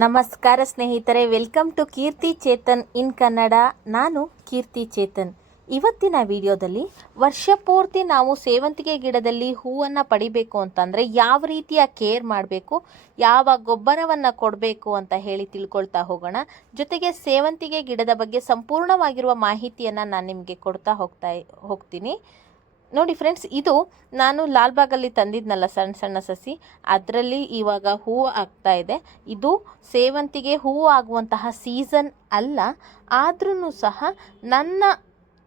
ನಮಸ್ಕಾರ ಸ್ನೇಹಿತರೆ welcome to Keerthi Chetan in Kannada. ನಾನು ಕೀರ್ತಿ ಚೇತನ್. ಇವತ್ತಿನ ವಿಡಿಯೋದಲ್ಲಿ ವರ್ಷ ಪೂರ್ತಿ ನಾವು ಸೇವಂತಿಗೆ ಗಿಡದಲ್ಲಿ ಹೂವನ್ನು ಪಡಿಬೇಕು ಅಂತಂದರೆ ಯಾವ ರೀತಿಯ ಕೇರ್ ಮಾಡಬೇಕು, ಯಾವ ಗೊಬ್ಬರವನ್ನು ಕೊಡಬೇಕು ಅಂತ ಹೇಳಿ ತಿಳ್ಕೊಳ್ತಾ ಹೋಗೋಣ. ಜೊತೆಗೆ ಸೇವಂತಿಗೆ ಗಿಡದ ಬಗ್ಗೆ ಸಂಪೂರ್ಣವಾಗಿರುವ ಮಾಹಿತಿಯನ್ನು ನಾನು ನಿಮಗೆ ಕೊಡ್ತಾ ಹೋಗ್ತಾ, ಹೋಗ್ತೀನಿ. ನೋಡಿ ಫ್ರೆಂಡ್ಸ್ ಇದು ನಾನು ಲಾಲ್ಬಾಗಲ್ಲಿ ತಂದಿದ್ನಲ್ಲ ಸಣ್ಣ ಸಣ್ಣ ಸಸಿ, ಅದರಲ್ಲಿ ಇವಾಗ ಹೂವು ಆಗ್ತಾ ಇದೆ. ಇದು ಸೇವಂತಿಗೆ ಹೂವು ಆಗುವಂತಹ ಸೀಸನ್ ಅಲ್ಲ ಆದ್ರೂ ಸಹ ನನ್ನ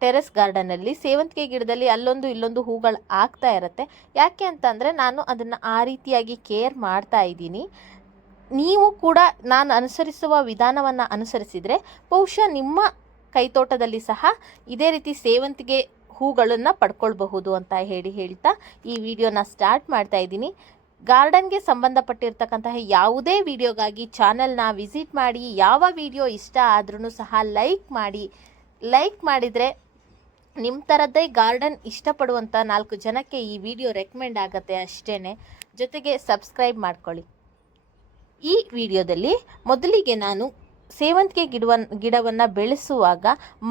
ಟೆರೆಸ್ ಗಾರ್ಡನಲ್ಲಿ ಸೇವಂತಿಗೆ ಗಿಡದಲ್ಲಿ ಅಲ್ಲೊಂದು ಇಲ್ಲೊಂದು ಹೂಗಳು ಆಗ್ತಾ ಇರುತ್ತೆ. ಯಾಕೆ ಅಂತಂದರೆ ನಾನು ಅದನ್ನು ಆ ರೀತಿಯಾಗಿ ಕೇರ್ ಮಾಡ್ತಾ ಇದ್ದೀನಿ. ನೀವು ಕೂಡ ನಾನು ಅನುಸರಿಸುವ ವಿಧಾನವನ್ನು ಅನುಸರಿಸಿದರೆ ಬಹುಶಃ ನಿಮ್ಮ ಕೈತೋಟದಲ್ಲಿ ಸಹ ಇದೇ ರೀತಿ ಸೇವಂತಿಗೆ ಹೂಗಳನ್ನು ಪಡ್ಕೊಳ್ಬಹುದು ಅಂತ ಹೇಳಿ ಹೇಳ್ತಾ ಈ ವಿಡಿಯೋನ ಸ್ಟಾರ್ಟ್ ಮಾಡ್ತಾ ಇದ್ದೀನಿ. ಗಾರ್ಡನ್ಗೆ ಸಂಬಂಧಪಟ್ಟಿರ್ತಕ್ಕಂತಹ ಯಾವುದೇ ವಿಡಿಯೋಗಾಗಿ ಚಾನಲ್ನ ವಿಸಿಟ್ ಮಾಡಿ, ಯಾವ ವಿಡಿಯೋ ಇಷ್ಟ ಆದ್ರೂ ಸಹ ಲೈಕ್ ಮಾಡಿ, ಲೈಕ್ ಮಾಡಿದರೆ ನಿಮ್ಮ ಥರದ್ದೇ ಗಾರ್ಡನ್ ಇಷ್ಟಪಡುವಂಥ ನಾಲ್ಕು ಜನಕ್ಕೆ ಈ ವಿಡಿಯೋ ರೆಕಮೆಂಡ್ ಆಗುತ್ತೆ ಅಷ್ಟೇ ಜೊತೆಗೆ ಸಬ್ಸ್ಕ್ರೈಬ್ ಮಾಡ್ಕೊಳ್ಳಿ. ಈ ವಿಡಿಯೋದಲ್ಲಿ ಮೊದಲಿಗೆ ನಾನು ಸೇವಂತಿಗೆ ಗಿಡವನ್ನು ಗಿಡವನ್ನು ಬೆಳೆಸುವಾಗ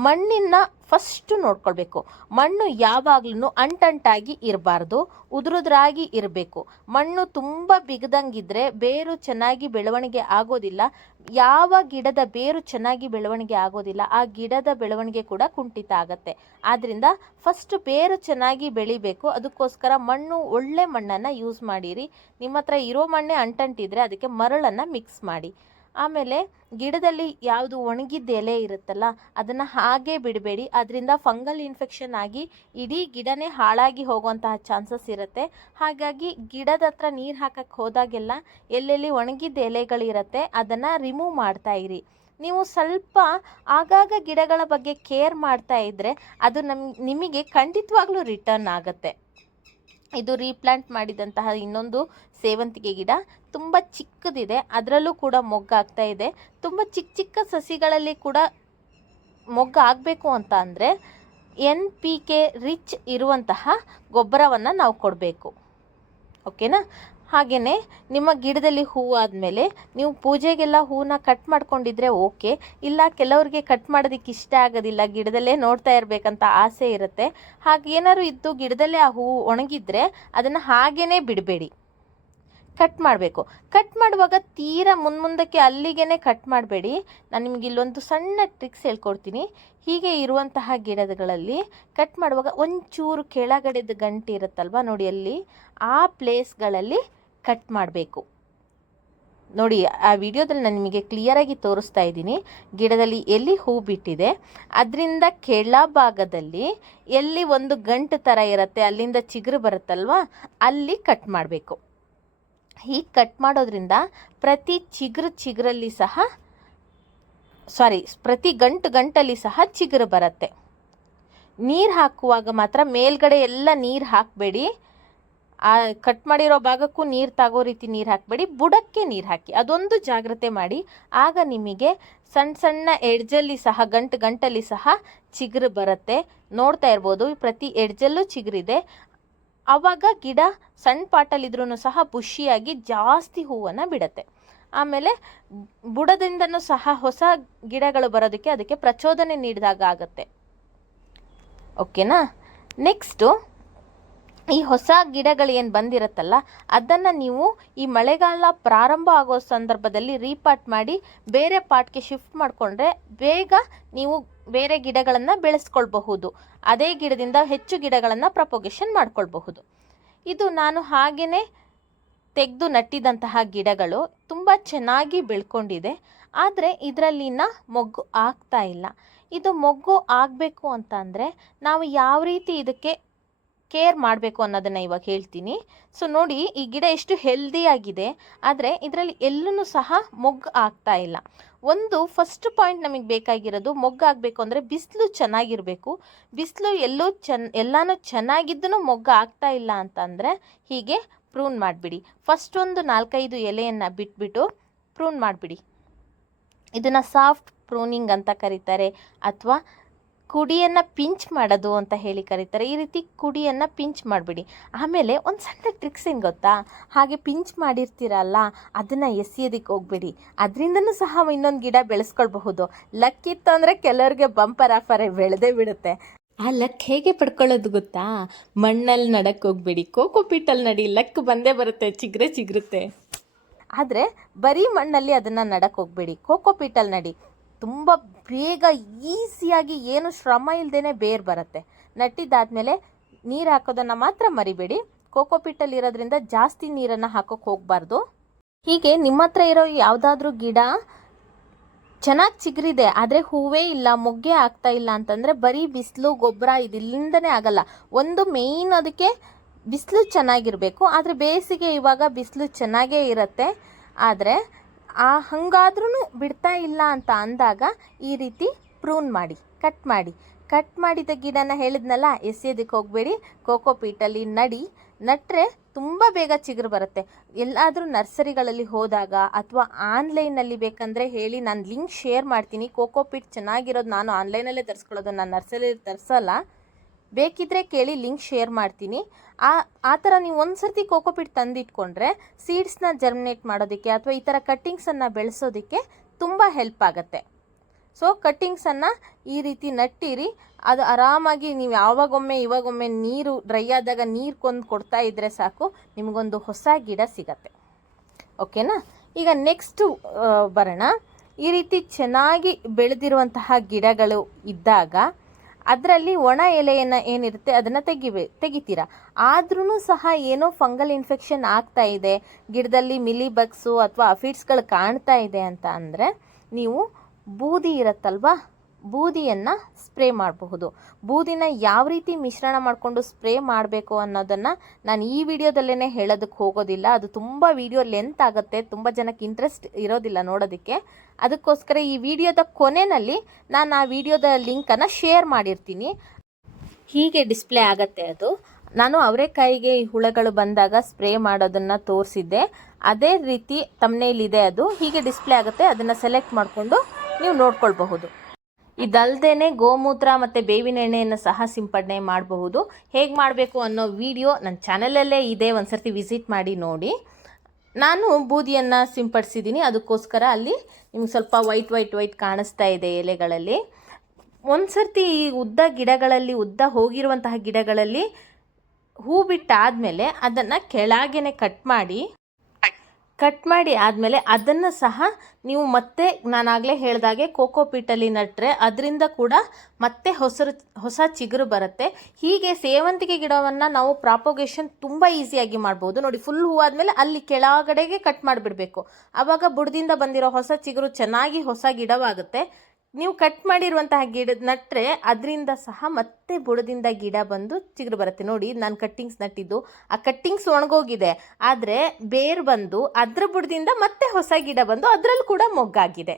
ಮಣ್ಣಿನ ಫಸ್ಟು ನೋಡ್ಕೊಳ್ಬೇಕು. ಮಣ್ಣು ಯಾವಾಗ್ಲೂ ಅಂಟಂಟಾಗಿ ಇರಬಾರ್ದು, ಉದುರುದ್ರಾಗಿ ಇರಬೇಕು. ಮಣ್ಣು ತುಂಬ ಬಿಗದಂಗಿದ್ರೆ ಬೇರು ಚೆನ್ನಾಗಿ ಬೆಳವಣಿಗೆ ಆಗೋದಿಲ್ಲ. ಯಾವ ಗಿಡದ ಬೇರು ಚೆನ್ನಾಗಿ ಬೆಳವಣಿಗೆ ಆಗೋದಿಲ್ಲ, ಆ ಗಿಡದ ಬೆಳವಣಿಗೆ ಕೂಡ ಕುಂಠಿತ ಆಗತ್ತೆ. ಆದ್ದರಿಂದ ಫಸ್ಟ್ ಬೇರು ಚೆನ್ನಾಗಿ ಬೆಳಿಬೇಕು. ಅದಕ್ಕೋಸ್ಕರ ಮಣ್ಣು ಒಳ್ಳೆ ಮಣ್ಣನ್ನು ಯೂಸ್ ಮಾಡಿರಿ. ನಿಮ್ಮ ಹತ್ರ ಇರೋ ಮಣ್ಣೆ ಅಂಟಂಟಿದ್ರೆ ಅದಕ್ಕೆ ಮರಳನ್ನು ಮಿಕ್ಸ್ ಮಾಡಿ. ಆಮೇಲೆ ಗಿಡದಲ್ಲಿ ಯಾವುದು ಒಣಗಿದ್ದ ಎಲೆ ಇರುತ್ತಲ್ಲ, ಅದನ್ನು ಹಾಗೆ ಬಿಡಬೇಡಿ. ಅದರಿಂದ ಫಂಗಲ್ ಇನ್ಫೆಕ್ಷನ್ ಆಗಿ ಇಡೀ ಗಿಡನೇ ಹಾಳಾಗಿ ಹೋಗುವಂತಹ ಚಾನ್ಸಸ್ ಇರುತ್ತೆ. ಹಾಗಾಗಿ ಗಿಡದ ಹತ್ರ ನೀರು ಹಾಕಕ್ಕೆ ಹೋದಾಗೆಲ್ಲ ಎಲ್ಲೆಲ್ಲಿ ಒಣಗಿದ್ದ ಎಲೆಗಳಿರುತ್ತೆ ಅದನ್ನು ರಿಮೂವ್ ಮಾಡ್ತಾ ಇರಿ. ನೀವು ಸ್ವಲ್ಪ ಆಗಾಗ ಗಿಡಗಳ ಬಗ್ಗೆ ಕೇರ್ ಮಾಡ್ತಾ ಇದ್ದರೆ ಅದು ನಮ್, ನಿಮಗೆ ಖಂಡಿತವಾಗ್ಲೂ ರಿಟರ್ನ್ ಆಗುತ್ತೆ. ಇದು ರೀಪ್ಲಾಂಟ್ ಮಾಡಿದಂತಹ ಇನ್ನೊಂದು ಸೇವಂತಿಗೆ ಗಿಡ. ತುಂಬ ಚಿಕ್ಕದಿದೆ, ಅದರಲ್ಲೂ ಕೂಡ ಮೊಗ್ಗಾಗ್ತಾ ಇದೆ. ತುಂಬ ಚಿಕ್ಕ ಚಿಕ್ಕ ಸಸಿಗಳಲ್ಲಿ ಕೂಡ ಮೊಗ್ಗಾಗಬೇಕು ಅಂತ ಅಂದರೆ ಎನ್ ಪಿ ಕೆ ರಿಚ್ ಇರುವಂತಹ ಗೊಬ್ಬರವನ್ನು ನಾವು ಕೊಡಬೇಕು. ಓಕೆನಾ ಹಾಗೆಯೇ ನಿಮ್ಮ ಗಿಡದಲ್ಲಿ ಹೂವು ಆದಮೇಲೆ ನೀವು ಪೂಜೆಗೆಲ್ಲ ಹೂವನ್ನ ಕಟ್ ಮಾಡ್ಕೊಂಡಿದ್ರೆ ಓಕೆ ಇಲ್ಲ ಕೆಲವ್ರಿಗೆ ಕಟ್ ಮಾಡೋದಕ್ಕೆ ಇಷ್ಟ ಆಗೋದಿಲ್ಲ, ಗಿಡದಲ್ಲೇ ನೋಡ್ತಾ ಇರಬೇಕಂತ ಆಸೆ ಇರುತ್ತೆ. ಹಾಗೆ ಏನಾದ್ರು ಇದ್ದು ಗಿಡದಲ್ಲೇ ಆ ಹೂವು ಒಣಗಿದ್ರೆ ಅದನ್ನು ಹಾಗೇ ಬಿಡಬೇಡಿ. ಕಟ್ ಮಾಡಬೇಕು. ಕಟ್ ಮಾಡುವಾಗ ತೀರಾ ಮುಂದಕ್ಕೆ ಅಲ್ಲಿಗೆ ಕಟ್ ಮಾಡಬೇಡಿ. ನಾನು ನಿಮಗೆ ಇಲ್ಲೊಂದು ಸಣ್ಣ ಟ್ರಿಕ್ಸ್ ಹೇಳ್ಕೊಡ್ತೀನಿ. ಹೀಗೆ ಇರುವಂತಹ ಗಿಡಗಳಲ್ಲಿ ಕಟ್ ಮಾಡುವಾಗ ಒಂಚೂರು ಕೆಳಗಡೆದ ಗಂಟು ಇರುತ್ತಲ್ವ ನೋಡಿ ಅಲ್ಲಿ, ಆ ಪ್ಲೇಸ್ಗಳಲ್ಲಿ ಕಟ್ ಮಾಡಬೇಕು. ನೋಡಿ, ಆ ವಿಡಿಯೋದಲ್ಲಿ ನಾನು ನಿಮಗೆ ಕ್ಲಿಯರಾಗಿ ತೋರಿಸ್ತಾ ಇದ್ದೀನಿ. ಗಿಡದಲ್ಲಿ ಎಲ್ಲಿ ಹೂ ಬಿಟ್ಟಿದೆ, ಅದರಿಂದ ಕೆಳಭಾಗದಲ್ಲಿ ಎಲ್ಲಿ ಒಂದು ಗಂಟು ಥರ ಇರುತ್ತೆ, ಅಲ್ಲಿಂದ ಚಿಗುರು ಬರುತ್ತಲ್ವ, ಅಲ್ಲಿ ಕಟ್ ಮಾಡಬೇಕು. ಹೀಗೆ ಕಟ್ ಮಾಡೋದ್ರಿಂದ ಪ್ರತಿ ಚಿಗುರು ಚಿಗುರಲ್ಲಿ ಸಹ ಸಾರಿ ಪ್ರತಿ ಗಂಟು ಗಂಟಲ್ಲಿ ಸಹ ಚಿಗುರು ಬರುತ್ತೆ. ನೀರು ಹಾಕುವಾಗ ಮಾತ್ರ ಮೇಲ್ಗಡೆ ಎಲ್ಲ ನೀರು ಹಾಕಬೇಡಿ. ಆ ಕಟ್ ಮಾಡಿರೋ ಭಾಗಕ್ಕೂ ನೀರು ತಾಗೋ ರೀತಿ ನೀರು ಹಾಕಬೇಡಿ. ಬುಡಕ್ಕೆ ನೀರು ಹಾಕಿ. ಅದೊಂದು ಜಾಗ್ರತೆ ಮಾಡಿ. ಆಗ ನಿಮಗೆ ಸಣ್ಣ ಸಣ್ಣ ಎಡ್ಜಲ್ಲಿ ಸಹ, ಗಂಟು ಗಂಟಲ್ಲಿ ಸಹ ಚಿಗುರು ಬರುತ್ತೆ. ನೋಡ್ತಾ ಇರ್ಬೋದು, ಪ್ರತಿ ಎಡ್ಜಲ್ಲೂ ಚಿಗುರಿದೆ. ಆವಾಗ ಗಿಡ ಸಣ್ಣ ಪಾಟಲ್ಲಿದ್ರೂ ಸಹ ಬುಷಿಯಾಗಿ ಜಾಸ್ತಿ ಹೂವನ್ನು ಬಿಡುತ್ತೆ. ಆಮೇಲೆ ಬುಡದಿಂದನೂ ಸಹ ಹೊಸ ಗಿಡಗಳು ಬರೋದಕ್ಕೆ ಅದಕ್ಕೆ ಪ್ರಚೋದನೆ ನೀಡಿದಾಗ ಆಗುತ್ತೆ. ಓಕೆನಾ? ನೆಕ್ಸ್ಟು, ಈ ಹೊಸ ಗಿಡಗಳು ಏನು ಬಂದಿರತ್ತಲ್ಲ, ಅದನ್ನು ನೀವು ಈ ಮಳೆಗಾಲ ಪ್ರಾರಂಭ ಆಗೋ ಸಂದರ್ಭದಲ್ಲಿ ರೀಪಾಟ್ ಮಾಡಿ ಬೇರೆ ಪಾಟ್ಗೆ ಶಿಫ್ಟ್ ಮಾಡಿಕೊಂಡ್ರೆ ಬೇಗ ನೀವು ಬೇರೆ ಗಿಡಗಳನ್ನು ಬೆಳೆಸ್ಕೊಳ್ಬಹುದು. ಅದೇ ಗಿಡದಿಂದ ಹೆಚ್ಚು ಗಿಡಗಳನ್ನು ಪ್ರಪೋಗೇಷನ್ ಮಾಡ್ಕೊಳ್ಬಹುದು. ಇದು ನಾನು ಹಾಗೆಯೇ ತೆಗೆದು ನಟ್ಟಿದಂತಹ ಗಿಡಗಳು ತುಂಬ ಚೆನ್ನಾಗಿ ಬೆಳ್ಕೊಂಡಿದೆ. ಆದರೆ ಇದರಲ್ಲಿನ ಮೊಗ್ಗು ಆಗ್ತಾ ಇಲ್ಲ. ಇದು ಮೊಗ್ಗು ಆಗಬೇಕು ಅಂತ ಅಂದರೆ ನಾವು ಯಾವ ರೀತಿ ಇದಕ್ಕೆ ಕೇರ್ ಮಾಡಬೇಕು ಅನ್ನೋದನ್ನು ಇವಾಗ ಹೇಳ್ತೀನಿ. ಸೊ ನೋಡಿ, ಈ ಗಿಡ ಎಷ್ಟು ಹೆಲ್ದಿಯಾಗಿದೆ ಆದರೆ ಇದರಲ್ಲಿ ಎಲ್ಲೂ ಸಹ ಮೊಗ್ಗು ಆಗ್ತಾ ಇಲ್ಲ. ಒಂದು ಫಸ್ಟ್ ಪಾಯಿಂಟ್ ನಮಗೆ ಬೇಕಾಗಿರೋದು ಮೊಗ್ಗು ಆಗಬೇಕು ಅಂದರೆ ಬಿಸಿಲು ಚೆನ್ನಾಗಿರಬೇಕು. ಬಿಸಿಲು ಎಲ್ಲೂ ಚೆನ್ನ ಎಲ್ಲನೂ ಚೆನ್ನಾಗಿದ್ದೂ ಮೊಗ್ಗು ಆಗ್ತಾ ಇಲ್ಲ ಅಂತಂದರೆ ಹೀಗೆ ಪ್ರೂನ್ ಮಾಡಿಬಿಡಿ. ಫಸ್ಟ್ ಒಂದು ನಾಲ್ಕೈದು ಎಲೆಯನ್ನು ಬಿಟ್ಬಿಟ್ಟು ಪ್ರೂನ್ ಮಾಡಿಬಿಡಿ. ಇದನ್ನು ಸಾಫ್ಟ್ ಪ್ರೂನಿಂಗ್ ಅಂತ ಕರೀತಾರೆ. ಅಥವಾ ಕುಡಿಯನ್ನು ಪಿಂಚ್ ಮಾಡೋದು ಅಂತ ಹೇಳಿ ಕರೀತಾರೆ. ಈ ರೀತಿ ಕುಡಿಯನ್ನು ಪಿಂಚ್ ಮಾಡಿಬಿಡಿ. ಆಮೇಲೆ ಒಂದು ಸಣ್ಣ ಟ್ರಿಕ್ಸ್ ಏನು ಗೊತ್ತಾ? ಹಾಗೆ ಪಿಂಚ್ ಮಾಡಿರ್ತೀರಲ್ಲ ಅದನ್ನು ಎಸೆಯೋದಕ್ಕೆ ಹೋಗ್ಬೇಡಿ. ಅದರಿಂದನೂ ಸಹ ಇನ್ನೊಂದು ಗಿಡ ಬೆಳೆಸ್ಕೊಳ್ಬಹುದು. ಲಕ್ಕಿತ್ತು ಇತ್ತು ಅಂದರೆ ಕೆಲವ್ರಿಗೆ ಬಂಪರ್ ಆಫರೇ ಬೆಳೆದೇ ಬಿಡುತ್ತೆ. ಆ ಲಕ್ ಹೇಗೆ ಪಡ್ಕೊಳ್ಳೋದು ಗೊತ್ತಾ? ಮಣ್ಣಲ್ಲಿ ನಡಕ್ಕೆ ಹೋಗ್ಬೇಡಿ. ಕೋಕೋ ಪೀಟಲ್ಲಿ ನಡಿ ಲಕ್ ಬಂದೇ ಬರುತ್ತೆ ಚಿಗ್ರೆ ಚಿಗ್ರುತ್ತೆ. ಆದರೆ ಬರೀ ಮಣ್ಣಲ್ಲಿ ಅದನ್ನು ನಡಕ್ಕೆ ಹೋಗ್ಬೇಡಿ. ಕೋಕೋ ಪೀಟಲ್ಲಿ ನಡಿ. ತುಂಬ ಬೇಗ ಈಸಿಯಾಗಿ ಏನು ಶ್ರಮ ಇಲ್ಲದೇ ಬೇರು ಬರುತ್ತೆ. ನಟ್ಟಿದ್ದಾದಮೇಲೆ ನೀರು ಹಾಕೋದನ್ನು ಮಾತ್ರ ಮರಿಬೇಡಿ. ಕೋಕೋ ಪಿಟ್ಟಲ್ಲಿ ಇರೋದ್ರಿಂದ ಜಾಸ್ತಿ ನೀರನ್ನು ಹಾಕೋಕ್ಕೆ ಹೋಗಬಾರ್ದು. ಹೀಗೆ ನಿಮ್ಮ ಹತ್ರ ಇರೋ ಯಾವುದಾದ್ರೂ ಗಿಡ ಚೆನ್ನಾಗಿ ಚಿಗುರಿದೆ, ಆದರೆ ಹೂವೇ ಇಲ್ಲ, ಮೊಗ್ಗೆ ಆಗ್ತಾ ಇಲ್ಲ ಅಂತಂದರೆ ಬರೀ ಬಿಸಿಲು, ಗೊಬ್ಬರ ಇದಿಲ್ಲಿಂದನೇ ಆಗಲ್ಲ. ಒಂದು ಮೇಯ್ನ್ ಅದಕ್ಕೆ ಬಿಸಿಲು ಚೆನ್ನಾಗಿರಬೇಕು. ಆದರೆ ಬೇಸಿಗೆ ಇವಾಗ ಬಿಸಿಲು ಚೆನ್ನಾಗೇ ಇರುತ್ತೆ. ಆದರೆ ಆ ಹಾಗಾದ್ರೂ ಬಿಡ್ತಾ ಇಲ್ಲ ಅಂತ ಅಂದಾಗ ಈ ರೀತಿ ಪ್ರೂನ್ ಮಾಡಿ, ಕಟ್ ಮಾಡಿ. ಕಟ್ ಮಾಡಿದ ಗಿಡನ ಹೇಳಿದ್ನಲ್ಲ, ಎಸೆಯೋದಕ್ಕೆ ಹೋಗಬೇಡಿ, ಕೋಕೋ ಪೀಟಲ್ಲಿ ನಡಿ. ನಟ್ರೆ ತುಂಬ ಬೇಗ ಚಿಗುರು ಬರುತ್ತೆ. ಎಲ್ಲಾದರೂ ನರ್ಸರಿಗಳಲ್ಲಿ ಹೋದಾಗ ಅಥವಾ ಆನ್ಲೈನಲ್ಲಿ ಬೇಕಂದರೆ ಹೇಳಿ ನಾನು ಲಿಂಕ್ ಶೇರ್ ಮಾಡ್ತೀನಿ. ಕೋಕೋ ಪೀಟ್ ಚೆನ್ನಾಗಿರೋದು ನಾನು ಆನ್ಲೈನಲ್ಲೇ ತರಿಸ್ಕೊಳ್ಳೋದು, ನಾನು ನರ್ಸರಿ ತರಿಸಲ್ಲ. ಬೇಕಿದ್ರೆ ಕೇಳಿ ಲಿಂಕ್ ಶೇರ್ ಮಾಡ್ತೀನಿ. ಆ ಆ ಥರ ನೀವು ಒಂದು ಸರ್ತಿ ಕೋಕೋಪಿಟ್ ತಂದಿಟ್ಕೊಂಡ್ರೆ ಸೀಡ್ಸ್ನ ಜರ್ಮಿನೇಟ್ ಮಾಡೋದಕ್ಕೆ ಅಥವಾ ಈ ಥರ ಕಟ್ಟಿಂಗ್ಸನ್ನು ಬೆಳೆಸೋದಕ್ಕೆ ತುಂಬ ಹೆಲ್ಪ್ ಆಗುತ್ತೆ. ಸೊ ಕಟ್ಟಿಂಗ್ಸನ್ನು ಈ ರೀತಿ ನಟ್ಟಿರಿ. ಅದು ಆರಾಮಾಗಿ ನೀವು ಯಾವಾಗೊಮ್ಮೆ, ಇವಾಗೊಮ್ಮೆ ನೀರು ಡ್ರೈ ಆದಾಗ ನೀರು ಕೊಂದು ಕೊಡ್ತಾ ಇದ್ದರೆ ಸಾಕು, ನಿಮಗೊಂದು ಹೊಸ ಗಿಡ ಸಿಗತ್ತೆ. ಓಕೆನಾ ಈಗ ನೆಕ್ಸ್ಟು ಬರೋಣ. ಈ ರೀತಿ ಚೆನ್ನಾಗಿ ಬೆಳೆದಿರುವಂತಹ ಗಿಡಗಳು ಇದ್ದಾಗ ಅದರಲ್ಲಿ ಒಣ ಎಲೆಯನ್ನು ಏನಿರುತ್ತೆ ಅದನ್ನು ತೆಗಿಬೇ, ತೆಗಿತೀರಾ? ಆದ್ರೂ ಸಹ ಏನೋ ಫಂಗಲ್ ಇನ್ಫೆಕ್ಷನ್ ಆಗ್ತಾ ಇದೆ, ಗಿಡದಲ್ಲಿ ಮಿಲಿ ಬಗ್ಸು ಅಥವಾ ಅಫಿಡ್ಸ್ಗಳು ಕಾಣ್ತಾ ಇದೆ ಅಂತ ಅಂದರೆ ನೀವು ಬೂದಿ ಇರುತ್ತಲ್ವಾ? ಬೂದಿಯನ್ನು ಸ್ಪ್ರೇ ಮಾಡಬಹುದು. ಬೂದಿನ ಯಾವ ರೀತಿ ಮಿಶ್ರಣ ಮಾಡಿಕೊಂಡು ಸ್ಪ್ರೇ ಮಾಡಬೇಕು ಅನ್ನೋದನ್ನು ನಾನು ಈ ವಿಡಿಯೋದಲ್ಲೇ ಹೇಳೋದಕ್ಕೆ ಹೋಗೋದಿಲ್ಲ. ಅದು ತುಂಬ ವಿಡಿಯೋ ಲೆಂತ್ ಆಗುತ್ತೆ, ತುಂಬ ಜನಕ್ಕೆ ಇಂಟ್ರೆಸ್ಟ್ ಇರೋದಿಲ್ಲ ನೋಡೋದಕ್ಕೆ. ಅದಕ್ಕೋಸ್ಕರ ಈ ವಿಡಿಯೋದ ಕೊನೆಯಲ್ಲಿ ನಾನು ಆ ವಿಡಿಯೋದ ಲಿಂಕನ್ನು ಶೇರ್ ಮಾಡಿರ್ತೀನಿ. ಹೀಗೆ ಡಿಸ್ಪ್ಲೇ ಆಗತ್ತೆ ಅದು. ನಾನು ಅವರೆಕಾಯಿಗೆ ಹುಳಗಳು ಬಂದಾಗ ಸ್ಪ್ರೇ ಮಾಡೋದನ್ನು ತೋರಿಸಿದ್ದೆ. ಅದೇ ರೀತಿ ತಮ್ಮನೇಲಿದೆ ಅದು. ಹೀಗೆ ಡಿಸ್ಪ್ಲೇ ಆಗುತ್ತೆ. ಅದನ್ನು ಸೆಲೆಕ್ಟ್ ಮಾಡಿಕೊಂಡು ನೀವು ನೋಡ್ಕೊಳ್ಬಹುದು. ಇದಲ್ದೇನೆ ಗೋಮೂತ್ರ ಮತ್ತು ಬೇವಿನ ಎಣ್ಣೆಯನ್ನು ಸಹ ಸಿಂಪಡಣೆ ಮಾಡಬಹುದು. ಹೇಗೆ ಮಾಡಬೇಕು ಅನ್ನೋ ವಿಡಿಯೋ ನನ್ನ ಚಾನಲಲ್ಲೇ ಇದೆ. ಒಂದು ಸರ್ತಿ ವಿಸಿಟ್ ಮಾಡಿ ನೋಡಿ. ನಾನು ಬೂದಿಯನ್ನು ಸಿಂಪಡಿಸಿದ್ದೀನಿ. ಅದಕ್ಕೋಸ್ಕರ ಅಲ್ಲಿ ನಿಮ್ಗೆ ಸ್ವಲ್ಪ ವೈಟ್ ವೈಟ್ ವೈಟ್ ಕಾಣಿಸ್ತಾ ಇದೆ ಎಲೆಗಳಲ್ಲಿ. ಒಂದು ಸರ್ತಿ ಈ ಉದ್ದ ಗಿಡಗಳಲ್ಲಿ, ಉದ್ದ ಹೋಗಿರುವಂತಹ ಗಿಡಗಳಲ್ಲಿ ಹೂ ಬಿಟ್ಟಾದಮೇಲೆ ಅದನ್ನು ಕೆಳಗೆನೆ ಕಟ್ ಮಾಡಿ ಕಟ್ ಮಾಡಿ ಆದಮೇಲೆ ಅದನ್ನು ಸಹ ನೀವು ಮತ್ತೆ ನಾನಾಗಲೇ ಹೇಳಿದಾಗೆ ಕೋಕೋ ಪೀಟಲ್ಲಿ ನಟ್ಟರೆ ಅದರಿಂದ ಕೂಡ ಮತ್ತೆ ಹೊಸರು, ಹೊಸ ಚಿಗುರು ಬರುತ್ತೆ. ಹೀಗೆ ಸೇವಂತಿಗೆ ಗಿಡವನ್ನು ನಾವು ಪ್ರಾಪೋಗೇಷನ್ ತುಂಬ ಈಸಿಯಾಗಿ ಮಾಡ್ಬೋದು. ನೋಡಿ ಫುಲ್ ಹೂವಾದ್ಮೇಲೆ ಅಲ್ಲಿ ಕೆಳಗಡೆಗೆ ಕಟ್ ಮಾಡಿಬಿಡಬೇಕು. ಆವಾಗ ಬುಡದಿಂದ ಬಂದಿರೋ ಹೊಸ ಚಿಗುರು ಚೆನ್ನಾಗಿ ಹೊಸ ಗಿಡವಾಗುತ್ತೆ. ನೀವು ಕಟ್ ಮಾಡಿರುವಂತಹ ಗಿಡ ನಟ್ಟರೆ ಅದರಿಂದ ಸಹ ಮತ್ತೆ ಬುಡದಿಂದ ಗಿಡ ಬಂದು ಚಿಗುರು ಬರುತ್ತೆ. ನೋಡಿ, ನಾನು ಕಟ್ಟಿಂಗ್ಸ್ ನಟ್ಟಿದ್ದು. ಆ ಕಟ್ಟಿಂಗ್ಸ್ ಒಣಗೋಗಿದೆ. ಆದರೆ ಬೇರ್ ಬಂದು ಅದರ ಬುಡದಿಂದ ಮತ್ತೆ ಹೊಸ ಗಿಡ ಬಂದು ಅದರಲ್ಲಿ ಕೂಡ ಮೊಗ್ಗಾಗಿದೆ.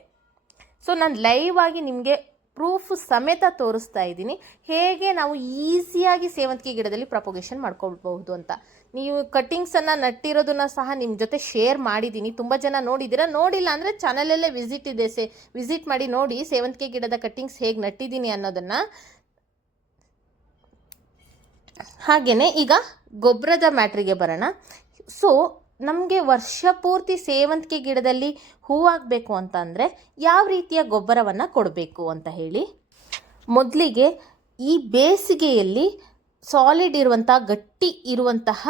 ಸೊ ನಾನು ಲೈವ್ ಆಗಿ ನಿಮಗೆ ಪ್ರೂಫ್ ಸಮೇತ ತೋರಿಸ್ತಾ ಇದ್ದೀನಿ. ಹೇಗೆ ನಾವು ಈಸಿಯಾಗಿ ಸೇವಂತಿಗೆ ಗಿಡದಲ್ಲಿ ಪ್ರಪೋಗೇಷನ್ ಮಾಡ್ಕೊಳ್ಬಹುದು ಅಂತ. ನೀವು ಕಟ್ಟಿಂಗ್ಸನ್ನು ನಟ್ಟಿರೋದನ್ನ ಸಹ ನಿಮ್ಮ ಜೊತೆ ಶೇರ್ ಮಾಡಿದ್ದೀನಿ. ತುಂಬ ಜನ ನೋಡಿದ್ದೀರಾ? ನೋಡಿಲ್ಲ ಅಂದರೆ ಚಾನಲಲ್ಲೇ ವಿಸಿಟ್ ಇದೆ ಸೇ ವಿಸಿಟ್ ಮಾಡಿ ನೋಡಿ ಸೇವಂತಿಗೆ ಗಿಡದ ಕಟ್ಟಿಂಗ್ಸ್ ಹೇಗೆ ನಟ್ಟಿದ್ದೀನಿ ಅನ್ನೋದನ್ನು. ಹಾಗೆಯೇ ಈಗ ಗೊಬ್ಬರದ ಮ್ಯಾಟ್ರಿಗೆ ಬರೋಣ. ಸೊ ನಮಗೆ ವರ್ಷ ಪೂರ್ತಿ ಸೇವಂತಿಗೆ ಗಿಡದಲ್ಲಿ ಹೂವಾಗಬೇಕು ಅಂತಂದರೆ ಯಾವ ರೀತಿಯ ಗೊಬ್ಬರವನ್ನು ಕೊಡಬೇಕು ಅಂತ ಹೇಳಿ. ಮೊದಲಿಗೆ ಈ ಬೇಸಿಗೆಯಲ್ಲಿ ಸಾಲಿಡ್ ಇರುವಂಥ ಗಟ್ಟಿ ಇರುವಂತಹ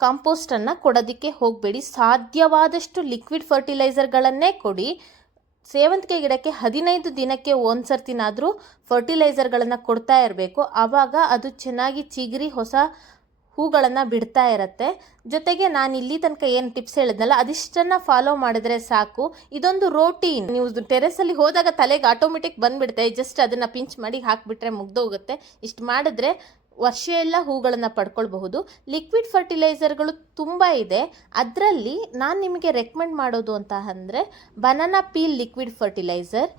ಕಾಂಪೋಸ್ಟನ್ನು ಕೊಡೋದಕ್ಕೆ ಹೋಗಬೇಡಿ. ಸಾಧ್ಯವಾದಷ್ಟು ಲಿಕ್ವಿಡ್ ಫರ್ಟಿಲೈಸರ್ಗಳನ್ನೇ ಕೊಡಿ. ಸೇವಂತಿಗೆ ಗಿಡಕ್ಕೆ ಹದಿನೈದು ದಿನಕ್ಕೆ ಒಂದು ಸರ್ತಿನಾದರೂ ಫರ್ಟಿಲೈಸರ್ಗಳನ್ನು ಕೊಡ್ತಾ ಇರಬೇಕು. ಆವಾಗ ಅದು ಚೆನ್ನಾಗಿ ಚಿಗುರಿ ಹೊಸ ಹೂಗಳನ್ನು ಬಿಡ್ತಾ ಇರುತ್ತೆ. ಜೊತೆಗೆ ನಾನು ಇಲ್ಲಿ ತನಕ ಏನು ಟಿಪ್ಸ್ ಹೇಳಿದ್ನಲ್ಲ, ಅದಿಷ್ಟನ್ನು ಫಾಲೋ ಮಾಡಿದ್ರೆ ಸಾಕು. ಇದೊಂದು ರೋಟೀನ್ ನೀವು ಟೆರೆಸಲ್ಲಿ ಹೋದಾಗ ತಲೆಗೆ ಆಟೋಮೆಟಿಕ್ ಬಂದುಬಿಡುತ್ತೆ. ಜಸ್ಟ್ ಅದನ್ನು ಪಿಂಚ್ ಮಾಡಿ ಹಾಕಿಬಿಟ್ರೆ ಮುಗ್ದೋಗುತ್ತೆ. ಇಷ್ಟು ಮಾಡಿದ್ರೆ ವರ್ಷ ಎಲ್ಲ ಹೂಗಳನ್ನು ಪಡ್ಕೊಳ್ಬಹುದು. ಲಿಕ್ವಿಡ್ ಫರ್ಟಿಲೈಸರ್ಗಳು ತುಂಬ ಇದೆ. ಅದರಲ್ಲಿ ನಾನು ನಿಮಗೆ ರೆಕಮೆಂಡ್ ಮಾಡೋದು ಅಂತ ಅಂದರೆ ಬನಾನಾ ಪೀಲ್ ಲಿಕ್ವಿಡ್ ಫರ್ಟಿಲೈಸರ್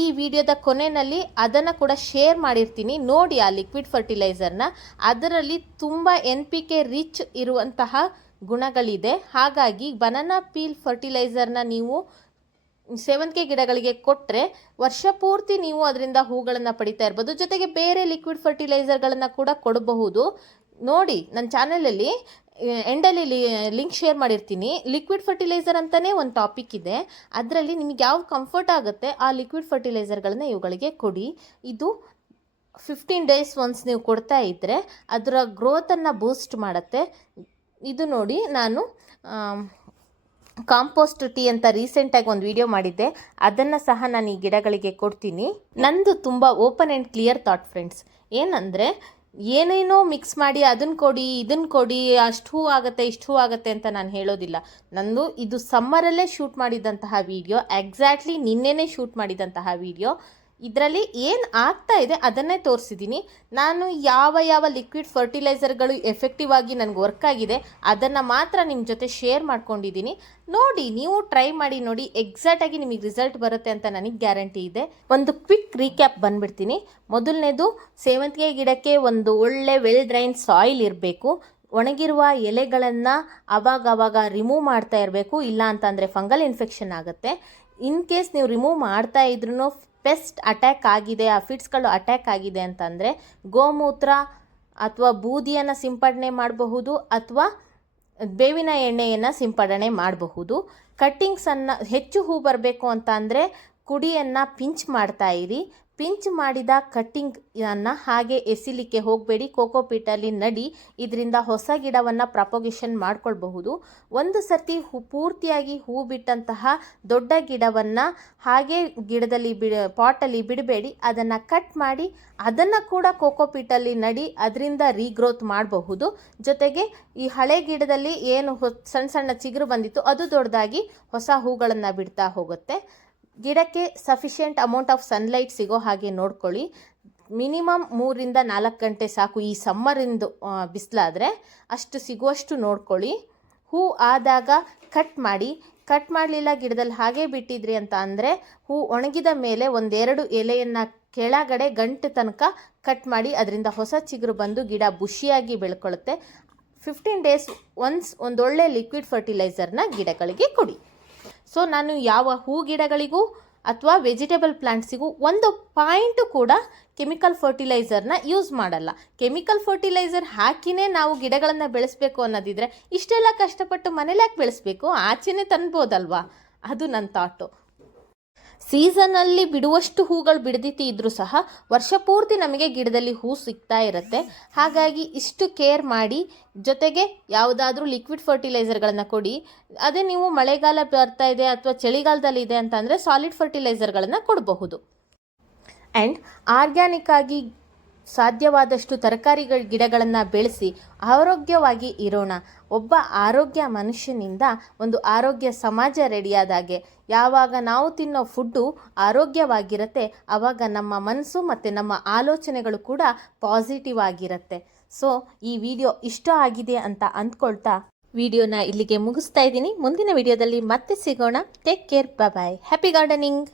ಈ ವಿಡಿಯೋದ ಕೊನೆಯಲ್ಲಿ ಅದನ್ನು ಕೂಡ ಶೇರ್ ಮಾಡಿರ್ತೀನಿ. ನೋಡಿ ಆ ಲಿಕ್ವಿಡ್ ಫರ್ಟಿಲೈಸರ್ನ ಅದರಲ್ಲಿ ತುಂಬ ಎನ್ ಪಿ ಕೆ ರಿಚ್ ಇರುವಂತಹ ಗುಣಗಳಿದೆ. ಹಾಗಾಗಿ ಬನಾನಾ ಪೀಲ್ ಫರ್ಟಿಲೈಸರ್ನ ನೀವು ಸೇವಂತಿಗೆ ಗಿಡಗಳಿಗೆ ಕೊಟ್ಟರೆ ವರ್ಷ ಪೂರ್ತಿ ನೀವು ಅದರಿಂದ ಹೂಗಳನ್ನು ಪಡಿತಾ ಇರ್ಬೋದು. ಜೊತೆಗೆ ಬೇರೆ ಲಿಕ್ವಿಡ್ ಫರ್ಟಿಲೈಸರ್ಗಳನ್ನು ಕೂಡ ಕೊಡಬಹುದು. ನೋಡಿ ನನ್ನ ಚಾನಲಲ್ಲಿ ಎಂಡಲ್ಲಿ ಲಿಂಕ್ ಶೇರ್ ಮಾಡಿರ್ತೀನಿ. ಲಿಕ್ವಿಡ್ ಫರ್ಟಿಲೈಸರ್ ಅಂತಲೇ ಒಂದು ಟಾಪಿಕ್ ಇದೆ. ಅದರಲ್ಲಿ ನಿಮಗೆ ಯಾವ ಕಂಫರ್ಟ್ ಆಗುತ್ತೆ, ಆ ಲಿಕ್ವಿಡ್ ಫರ್ಟಿಲೈಸರ್ಗಳನ್ನ ಇವುಗಳಿಗೆ ಕೊಡಿ. ಇದು ಫಿಫ್ಟೀನ್ ಡೇಸ್ ಒನ್ಸ್ ನೀವು ಕೊಡ್ತಾ ಇದ್ದರೆ ಅದರ ಗ್ರೋತನ್ನು ಬೂಸ್ಟ್ ಮಾಡುತ್ತೆ. ಇದು ನೋಡಿ ನಾನು ಕಾಂಪೋಸ್ಟ್ ಟೀ ಅಂತ ರೀಸೆಂಟಾಗಿ ಒಂದು ವಿಡಿಯೋ ಮಾಡಿದ್ದೆ. ಅದನ್ನು ಸಹ ನಾನು ಈ ಗಿಡಗಳಿಗೆ ಕೊಡ್ತೀನಿ. ನಂದು ತುಂಬ open and clear thought friends. ಏನಂದರೆ ಏನೇನೋ ಮಿಕ್ಸ್ ಮಾಡಿ ಅದನ್ನು ಕೊಡಿ ಇದನ್ನು ಕೊಡಿ, ಅಷ್ಟು ಹೂ ಆಗುತ್ತೆ, ಇಷ್ಟು ಹೂ ಆಗುತ್ತೆ ಅಂತ ನಾನು ಹೇಳೋದಿಲ್ಲ. ನಂದು ಇದು ಸಮ್ಮರಲ್ಲೇ ಶೂಟ್ ಮಾಡಿದಂತಹ ವಿಡಿಯೋ ಎಕ್ಸಾಕ್ಟ್ಲಿ ನಿನ್ನೆನೇ ಶೂಟ್ ಮಾಡಿದಂತಹ ವಿಡಿಯೋ ಇದರಲ್ಲಿ ಏನು ಆಗ್ತಾ ಇದೆ ಅದನ್ನೇ ತೋರಿಸಿದ್ದೀನಿ ನಾನು ಯಾವ ಯಾವ ಲಿಕ್ವಿಡ್ ಫರ್ಟಿಲೈಸರ್ಗಳು ಎಫೆಕ್ಟಿವ್ ಆಗಿ ನನಗೆ ವರ್ಕ್ ಆಗಿದೆ ಅದನ್ನು ಮಾತ್ರ ನಿಮ್ಮ ಜೊತೆ ಶೇರ್ ಮಾಡ್ಕೊಂಡಿದ್ದೀನಿ ನೋಡಿ, ನೀವು ಟ್ರೈ ಮಾಡಿ ನೋಡಿ ಎಕ್ಸಾಕ್ಟಾಗಿ ನಿಮಗೆ ರಿಸಲ್ಟ್ ಬರುತ್ತೆ ಅಂತ ನನಗೆ ಗ್ಯಾರಂಟಿ ಇದೆ. ಒಂದು ಕ್ವಿಕ್ ರೀಕ್ಯಾಪ್ ಬಂದ್ಬಿಡ್ತೀನಿ. ಮೊದಲನೇದು ಸೇವಂತಿಗೆ ಗಿಡಕ್ಕೆ ಒಂದು ಒಳ್ಳೆ ವೆಲ್ ಡ್ರೈನ್ ಸಾಯಿಲ್ ಇರಬೇಕು. ಒಣಗಿರುವ ಎಲೆಗಳನ್ನು ಅವಾಗ ಅವಾಗ ರಿಮೂವ್ ಮಾಡ್ತಾ ಇರಬೇಕು. ಇಲ್ಲ ಅಂತಂದರೆ ಫಂಗಲ್ ಇನ್ಫೆಕ್ಷನ್ ಆಗುತ್ತೆ. ಇನ್ ಕೇಸ್ ನೀವು ರಿಮೂವ್ ಮಾಡ್ತಾ ಇದ್ರೂ ಪೆಸ್ಟ್ ಅಟ್ಯಾಕ್ ಆಗಿದೆ, ಆ ಫಿಟ್ಸ್ಗಳು ಅಟ್ಯಾಕ್ ಆಗಿದೆ ಅಂತಂದರೆ ಗೋಮೂತ್ರ ಅಥವಾ ಬೂದಿಯನ್ನು ಸಿಂಪಡಣೆ ಮಾಡಬಹುದು ಅಥವಾ ಬೇವಿನ ಎಣ್ಣೆಯನ್ನು ಸಿಂಪಡಣೆ ಮಾಡಬಹುದು. ಕಟ್ಟಿಂಗ್ಸನ್ನು ಹೆಚ್ಚು ಹೂ ಬರಬೇಕು ಅಂತ ಅಂದರೆ ಕುಡಿಯನ್ನು ಪಿಂಚ್ ಮಾಡ್ತಾ ಇರಿ. ಪಿಂಚ್ ಮಾಡಿದ ಕಟ್ಟಿಂಗನ್ನು ಹಾಗೆ ಎಸಿಲಿಕ್ಕೆ ಹೋಗಬೇಡಿ. ಕೋಕೋಪೀಟಲ್ಲಿ ನಡಿ. ಇದರಿಂದ ಹೊಸ ಗಿಡವನ್ನು ಪ್ರಪೋಗೇಷನ್ ಮಾಡ್ಕೊಳ್ಬಹುದು. ಒಂದು ಸರ್ತಿ ಹೂ ಪೂರ್ತಿಯಾಗಿ ಹೂ ಬಿಟ್ಟಂತಹ ದೊಡ್ಡ ಗಿಡವನ್ನು ಹಾಗೆ ಗಿಡದಲ್ಲಿ ಬಿಡ ಪಾಟಲ್ಲಿ ಬಿಡಬೇಡಿ. ಅದನ್ನು ಕಟ್ ಮಾಡಿ ಅದನ್ನು ಕೂಡ ಕೋಕೋಪೀಟಲ್ಲಿ ನಡಿ. ಅದರಿಂದ ರೀಗ್ರೋತ್ ಮಾಡಬಹುದು. ಜೊತೆಗೆ ಈ ಹಳೆ ಗಿಡದಲ್ಲಿ ಏನು ಸಣ್ಣ ಸಣ್ಣ ಚಿಗುರು ಬಂದಿತ್ತು, ಅದು ದೊಡ್ಡದಾಗಿ ಹೊಸ ಹೂಗಳನ್ನು ಬಿಡ್ತಾ ಹೋಗುತ್ತೆ. ಗಿಡಕ್ಕೆ ಸಫಿಷಿಯೆಂಟ್ ಅಮೌಂಟ್ ಆಫ್ ಸನ್ಲೈಟ್ ಸಿಗೋ ಹಾಗೆ ನೋಡ್ಕೊಳ್ಳಿ. ಮಿನಿಮಮ್ ಮೂರಿಂದ ನಾಲ್ಕು ಗಂಟೆ ಸಾಕು ಈ ಸಮ್ಮರಿಂದು ಬಿಸಿಲಾದರೆ ಅಷ್ಟು ಸಿಗುವಷ್ಟು ನೋಡ್ಕೊಳ್ಳಿ. ಹೂ ಆದಾಗ ಕಟ್ ಮಾಡಿ ಕಟ್ ಮಾಡಲಿಲ್ಲ ಗಿಡದಲ್ಲಿ ಹಾಗೆ ಬಿಟ್ಟಿದ್ರಿ ಅಂತ ಅಂದರೆ ಹೂ ಒಣಗಿದ ಮೇಲೆ ಒಂದೆರಡು ಎಲೆಯನ್ನು ಕೆಳಗಡೆ ಗಂಟು ತನಕ ಕಟ್ ಮಾಡಿ ಅದರಿಂದ ಹೊಸ ಚಿಗುರು ಬಂದು ಗಿಡ ಬುಷಿಯಾಗಿ ಬೆಳ್ಕೊಳ್ಳುತ್ತೆ. ಫಿಫ್ಟೀನ್ ಡೇಸ್ ಒನ್ಸ್ ಒಂದೊಳ್ಳೆ ಲಿಕ್ವಿಡ್ ಫರ್ಟಿಲೈಸರ್ನ ಗಿಡಗಳಿಗೆ ಕೊಡಿ. ಸೊ ನಾನು ಯಾವ ಹೂ ಗಿಡಗಳಿಗೂ ಅಥವಾ ವೆಜಿಟೇಬಲ್ ಪ್ಲಾಂಟ್ಸಿಗೂ ಒಂದು ಪಾಯಿಂಟು ಕೂಡ ಕೆಮಿಕಲ್ ಫರ್ಟಿಲೈಸರ್ನ ಯೂಸ್ ಮಾಡಲ್ಲ. ಕೆಮಿಕಲ್ ಫರ್ಟಿಲೈಸರ್ ಹಾಕಿನೇ ನಾವು ಗಿಡಗಳನ್ನು ಬೆಳೆಸಬೇಕು ಅನ್ನೋದಿದ್ರೆ ಇಷ್ಟೆಲ್ಲ ಕಷ್ಟಪಟ್ಟು ಮನೇಲಿ ಯಾಕೆ ಬೆಳೆಸಬೇಕು? ಆಚೆನೇ ತನ್ಬೋದಲ್ವಾ ಅದು ನನ್ನ ಥಾಟು ಸೀಸನಲ್ಲಿ ಬಿಡುವಷ್ಟು ಹೂಗಳು ಬಿಡದಿತಿ ಇದ್ರೂ ಸಹ ವರ್ಷ ಪೂರ್ತಿ ನಮಗೆ ಗಿಡದಲ್ಲಿ ಹೂ ಸಿಗ್ತಾ ಇರುತ್ತೆ. ಹಾಗಾಗಿ ಇಷ್ಟು ಕೇರ್ ಮಾಡಿ, ಜೊತೆಗೆ ಯಾವುದಾದ್ರೂ ಲಿಕ್ವಿಡ್ ಫರ್ಟಿಲೈಸರ್ಗಳನ್ನು ಕೊಡಿ. ಅದೇ ನೀವು ಮಳೆಗಾಲ ಬರ್ತಾ ಇದೆ ಅಥವಾ ಚಳಿಗಾಲದಲ್ಲಿ ಇದೆ ಅಂತ ಅಂದರೆ ಸಾಲಿಡ್ ಫರ್ಟಿಲೈಸರ್ಗಳನ್ನು ಕೊಡಬಹುದು. ಆ್ಯಂಡ್ ಆರ್ಗ್ಯಾನಿಕ್ ಆಗಿ ಸಾಧ್ಯವಾದಷ್ಟು ತರಕಾರಿಗಳ ಗಿಡಗಳನ್ನು ಬೆಳೆಸಿ ಆರೋಗ್ಯವಾಗಿ ಇರೋಣ. ಒಬ್ಬ ಆರೋಗ್ಯ ಮನುಷ್ಯನಿಂದ ಒಂದು ಆರೋಗ್ಯ ಸಮಾಜ ರೆಡಿಯಾದಾಗೆ. ಯಾವಾಗ ನಾವು ತಿನ್ನೋ ಫುಡ್ಡು ಆರೋಗ್ಯವಾಗಿರುತ್ತೆ ಆವಾಗ ನಮ್ಮ ಮನಸ್ಸು ಮತ್ತು ನಮ್ಮ ಆಲೋಚನೆಗಳು ಕೂಡ ಪಾಸಿಟಿವ್ ಆಗಿರುತ್ತೆ. ಸೊ, ಈ ವಿಡಿಯೋ ಇಷ್ಟ ಆಗಿದೆ ಅಂತ ಅಂದ್ಕೊಳ್ತಾ ವಿಡಿಯೋನ ಇಲ್ಲಿಗೆ ಮುಗಿಸ್ತಾ ಇದ್ದೀನಿ. ಮುಂದಿನ ವಿಡಿಯೋದಲ್ಲಿ ಮತ್ತೆ ಸಿಗೋಣ. Take care bye happy gardening